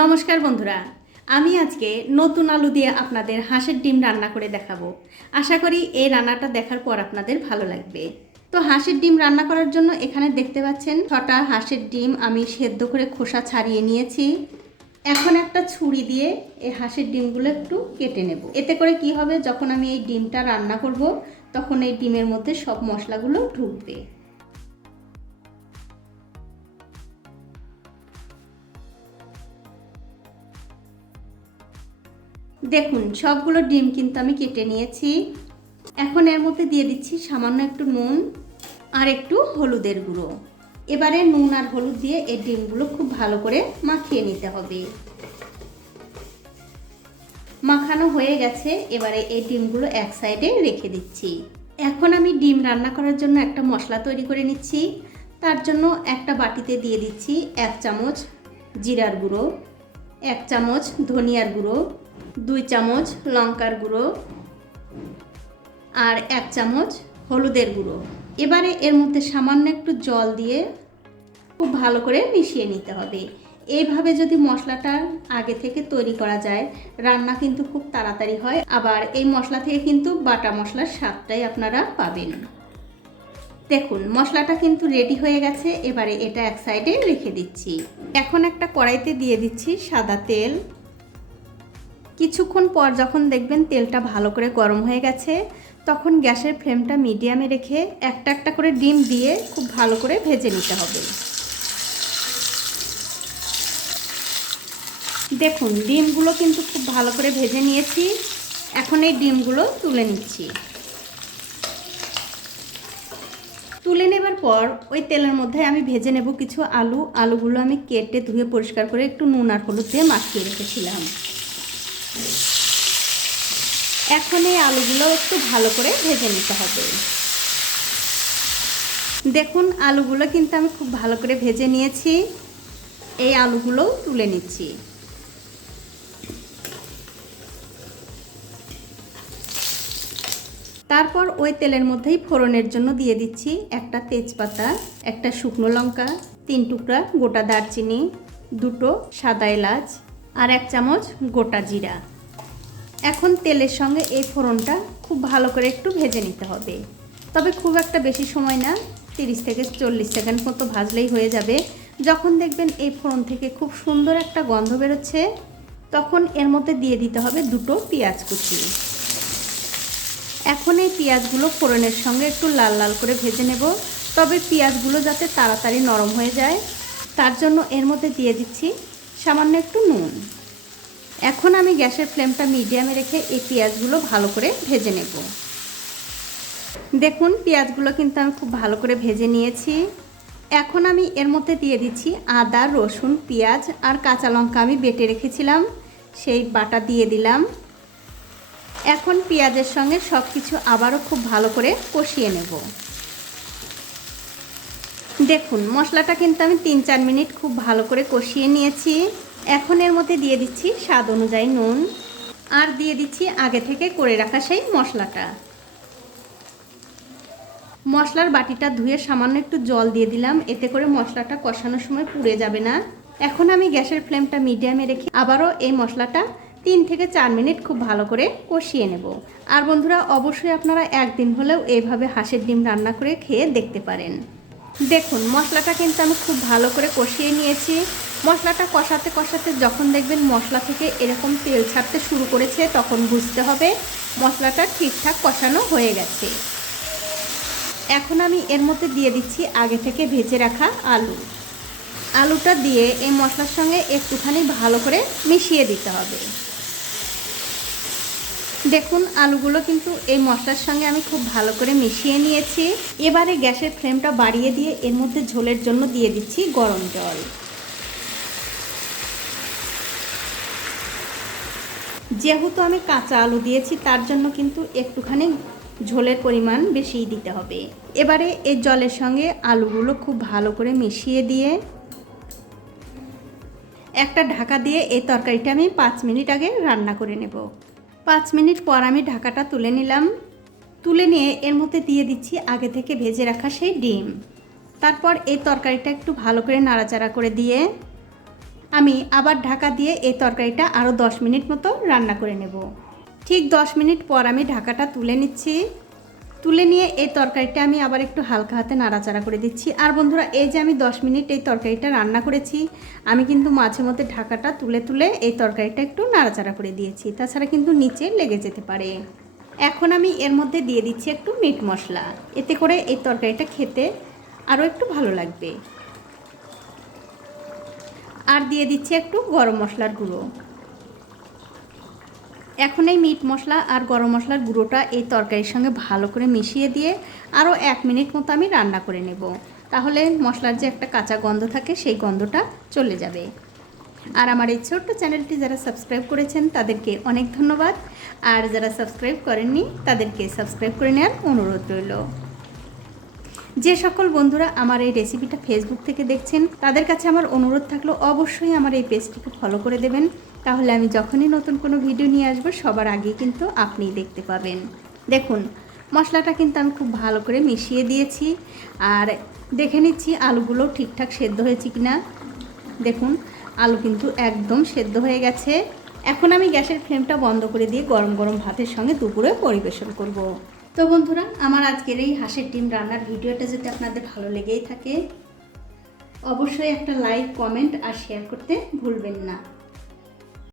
নমস্কার বন্ধুরা, আমি আজকে নতুন আলু দিয়ে আপনাদের হাঁসের ডিম রান্না করে দেখাবো। আশা করি এই রান্নাটা দেখার পর আপনাদের ভালো লাগবে। তো হাঁসের ডিম রান্না করার জন্য এখানে দেখতে পাচ্ছেন, ছটা হাঁসের ডিম আমি সেদ্ধ করে খোসা ছাড়িয়ে নিয়েছি। এখন একটা ছুরি দিয়ে এই হাঁসের ডিমগুলো একটু কেটে নেব। এতে করে কি হবে, যখন আমি এই ডিমটা রান্না করব, তখন এই ডিমের মধ্যে সব মশলাগুলো ঢুকবে। দেখুন, সবগুলো ডিম কিন্তু আমি কেটে নিয়েছি। এখন এর মধ্যে দিয়ে দিচ্ছি সামান্য একটু নুন আর একটু হলুদের গুঁড়ো। এবারে নুন আর হলুদ দিয়ে এই ডিমগুলো খুব ভালো করে মাখিয়ে নিতে হবে। মাখানো হয়ে গেছে, এবারে এই ডিমগুলো এক সাইডে রেখে দিচ্ছি। এখন আমি ডিম রান্না করার জন্য একটা মশলা তৈরি করে নিচ্ছি। তার জন্য একটা বাটিতে দিয়ে দিচ্ছি এক চামচ জিরার গুঁড়ো। এক চামচ ধনিয়ার গুঁড়ো, দুই চামচ লঙ্কার গুঁড়ো আর এক চামচ হলুদের গুঁড়ো। এবারে এর মধ্যে সামান্য একটু জল দিয়ে খুব ভালো করে মিশিয়ে নিতে হবে। এইভাবে যদি মশলাটা আগে থেকে তৈরি করা যায়, রান্না কিন্তু খুব তাড়াতাড়ি হয়। আবার এই মশলা থেকে কিন্তু বাটা মশলার স্বাদটাই আপনারা পাবেন। দেখুন, মশলাটা কিন্তু রেডি হয়ে গেছে, এবারে এটা এক সাইডে রেখে দিচ্ছি। এখন একটা কড়াইতে দিয়ে দিচ্ছি সাদা তেল। কিছুক্ষণ পর যখন দেখবেন তেলটা ভালো করে গরম হয়ে গেছে, তখন গ্যাসের ফ্লেমটা মিডিয়ামে রেখে একটা একটা করে ডিম দিয়ে খুব ভালো করে ভেজে নিতে হবে। দেখুন, ডিমগুলো কিন্তু খুব ভালো করে ভেজে নিয়েছি। এখন এই ডিমগুলো তুলে নিচ্ছি। তুলে নেবার পর ওই তেলের মধ্যে আমি ভেজে নেব কিছু আলু। আলুগুলো আমি কেটে ধুয়ে পরিষ্কার করে একটু নুন আর হলুদ দিয়ে মাখিয়ে রেখেছিলাম। এখন এই আলুগুলো একটু ভালো করে ভেজে নিতে হবে। দেখুন, আলুগুলো কিন্তু আমি খুব ভালো করে ভেজে নিয়েছি। এই আলুগুলো তুলে নিচ্ছি। তারপর ওই তেলের মধ্যেই ফোড়নের জন্য দিয়ে দিচ্ছি একটা তেজপাতা, একটা শুকনো লঙ্কা, তিন টুকরা গোটা দারচিনি, দুটো সাদা এলাচ আর এক চামচ গোটা জিরা। এখন তেলের সঙ্গে এই ফোড়নটা খুব ভালো করে একটু ভেজে নিতে হবে। তবে খুব একটা বেশি সময় না, তিরিশ থেকে চল্লিশ সেকেন্ড মতো ভাজলেই হয়ে যাবে। যখন দেখবেন এই ফোড়ন থেকে খুব সুন্দর একটা গন্ধ বেরোচ্ছে, তখন এর মধ্যে দিয়ে দিতে হবে দুটো পেঁয়াজ কুচি। এখন এই পেঁয়াজগুলো ফোড়নের সঙ্গে একটু লাল লাল করে ভেজে নেব। তবে পেঁয়াজগুলো যাতে তাড়াতাড়ি নরম হয়ে যায়, তার জন্য এর মধ্যে দিয়ে দিচ্ছি সামান্য একটু নুন। এখন আমি গ্যাসের ফ্লেমটা মিডিয়ামে রেখে এই পেঁয়াজগুলো ভালো করে ভেজে নেব। দেখুন, পেঁয়াজগুলো কিন্তু আমি খুব ভালো করে ভেজে নিয়েছি। এখন আমি এর মধ্যে দিয়ে দিচ্ছি আদা, রসুন, পেঁয়াজ আর কাঁচা লঙ্কা আমি বেটে রেখেছিলাম। সেই বাটা দিয়ে দিলাম। এখন পেঁয়াজের সঙ্গে সব কিছু আবারও খুব ভালো করে কষিয়ে নেব। দেখুন, মশলাটা কিন্তু আমি তিন চার মিনিট খুব ভালো করে কষিয়ে নিয়েছি। এখন এর মধ্যে দিয়ে দিচ্ছি স্বাদ অনুযায়ী নুন আর দিয়ে দিচ্ছি আগে থেকে করে রাখা সেই মশলাটা। মশলার বাটিটা ধুয়ে সামান্য একটু জল দিয়ে দিলাম, এতে করে মশলাটা কষানোর সময় পুড়ে যাবে না। এখন আমি গ্যাসের ফ্লেমটা মিডিয়ামে রেখে আবারও এই মশলাটা তিন থেকে চার মিনিট খুব ভালো করে কষিয়ে নেব। আর বন্ধুরা, অবশ্যই আপনারা একদিন হলেও এইভাবে হাঁসের ডিম রান্না করে খেয়ে দেখতে পারেন। দেখুন, মশলাটা কিন্তু আমি খুব ভালো করে কষিয়ে নিয়েছি। মশলাটা কষাতে কষাতে যখন দেখবেন মশলা থেকে এরকম তেল ছাড়তে শুরু করেছে, তখন বুঝতে হবে মশলাটা ঠিকঠাক কষানো হয়ে গেছে। এখন আমি এর মধ্যে দিয়ে দিচ্ছি আগে থেকে ভেজে রাখা আলু। আলুটা দিয়ে এই মশলার সঙ্গে একটুখানি ভালো করে মিশিয়ে দিতে হবে। দেখুন, আলুগুলো কিন্তু এই মশলার সঙ্গে আমি খুব ভালো করে মিশিয়ে নিয়েছি। এবারে গ্যাসের ফ্লেমটা বাড়িয়ে দিয়ে এর মধ্যে ঝোলের জন্য দিয়ে দিচ্ছি গরম জল। যেহেতু আমি কাঁচা আলু দিয়েছি, তার জন্য কিন্তু একটুখানি ঝোলের পরিমাণ বেশিই দিতে হবে। এবারে এই জলের সঙ্গে আলুগুলো খুব ভালো করে মিশিয়ে দিয়ে একটা ঢাকা দিয়ে এই তরকারিটা আমি পাঁচ মিনিট আগে রান্না করে নেব। পাঁচ মিনিট পর আমি ঢাকাটা তুলে নিলাম। তুলে নিয়ে এর মধ্যে দিয়ে দিচ্ছি আগে থেকে ভেজে রাখা সেই ডিম। তারপর এই তরকারিটা একটু ভালো করে নাড়াচাড়া করে দিয়ে আমি আবার ঢাকা দিয়ে এই তরকারিটা আরও দশ মিনিট মতো রান্না করে নেব। ঠিক দশ মিনিট পর আমি ঢাকাটা তুলে নিচ্ছি। তুলে নিয়ে এই তরকারিটা আমি আবার একটু হালকা হাতে নাড়াচাড়া করে দিচ্ছি। আর বন্ধুরা, এই যে আমি দশ মিনিট এই তরকারিটা রান্না করেছি, আমি কিন্তু মাঝে মধ্যে ঢাকাটা তুলে তুলে এই তরকারিটা একটু নাড়াচাড়া করে দিয়েছি। তাছাড়া কিন্তু নিচে লেগে যেতে পারে। এখন আমি এর মধ্যে দিয়ে দিচ্ছি একটু মিট মশলা। এতে করে এই তরকারিটা খেতে আরও একটু ভালো লাগবে। আর দিয়ে দিচ্ছি একটু গরম মশলার গুঁড়ো। এখন এই মিট মশলা আর গরম মশলার গুঁড়োটা এই তরকারির সঙ্গে ভালো করে মিশিয়ে দিয়ে আরও এক মিনিট মতো আমি রান্না করে নেব। তাহলে মশলার যে একটা কাঁচা গন্ধ থাকে সেই গন্ধটা চলে যাবে। আর আমার এই ছোট্ট চ্যানেলটি যারা সাবস্ক্রাইব করেছেন তাদেরকে অনেক ধন্যবাদ। আর যারা সাবস্ক্রাইব করেননি তাদেরকে সাবস্ক্রাইব করে নেওয়ার অনুরোধ রইল। যে সকল বন্ধুরা আমার এই রেসিপিটা ফেসবুক থেকে দেখছেন, তাদের কাছে আমার অনুরোধ থাকল অবশ্যই আমার এই পেজটিকে ফলো করে দেবেন। তাহলে আমি যখনই নতুন কোনো ভিডিও নিয়ে আসব, সবার আগেই কিন্তু আপনিই দেখতে পাবেন। দেখুন, মশলাটা কিন্তু আমি খুব ভালো করে মিশিয়ে দিয়েছি। আর দেখে নিচ্ছি আলুগুলো ঠিকঠাক সেদ্ধ হয়েছে কি না দেখুন, আলু কিন্তু একদম সেদ্ধ হয়ে গেছে। এখন আমি গ্যাসের ফ্লেমটা বন্ধ করে দিয়ে গরম গরম ভাতের সঙ্গে দুপুরে পরিবেশন করব। তো বন্ধুরা, আমার আজকের এই হাঁসের ডিম রান্নার ভিডিওটা যদি আপনাদের ভালো লেগেই থাকে, অবশ্যই একটা লাইক, কমেন্ট আর শেয়ার করতে ভুলবেন না।